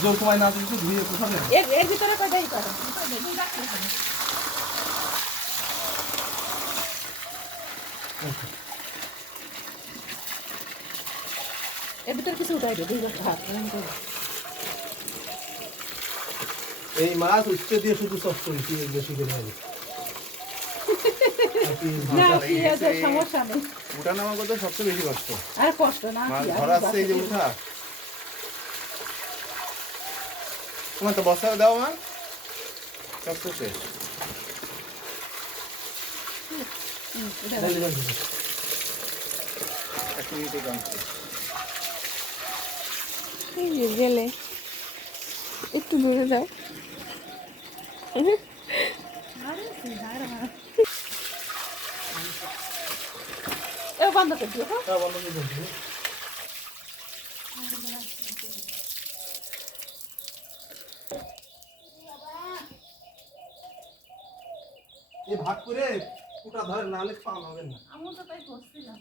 जो तुम्हारे ना दिखे धुए कुछ नहीं এর ভিতরে কই দেই করে এর ভিতরে কিছু উঠাই দে দুই হাত এই মাছ উচ্চ দিয়ে শুধু সব করি কি বেশি করে হবে না কি আছে সমস্যা নেই উঠা নামা করতে সবচেয়ে বেশি কষ্ট আর কষ্ট না মাছ কি ধরা আছে এই যে উঠা তোমার তো বস্তা দাও মা সব তো শেষ এক মিনিটে জানছি এই যে গেলে একটু দূরে যাও এ বন্ধ করে দিও হ্যাঁ বন্ধ করে দিই এই ভাগ করে পুটা ধরে না হলে পাওয়া হবে না আমি তো তাই করছিলাম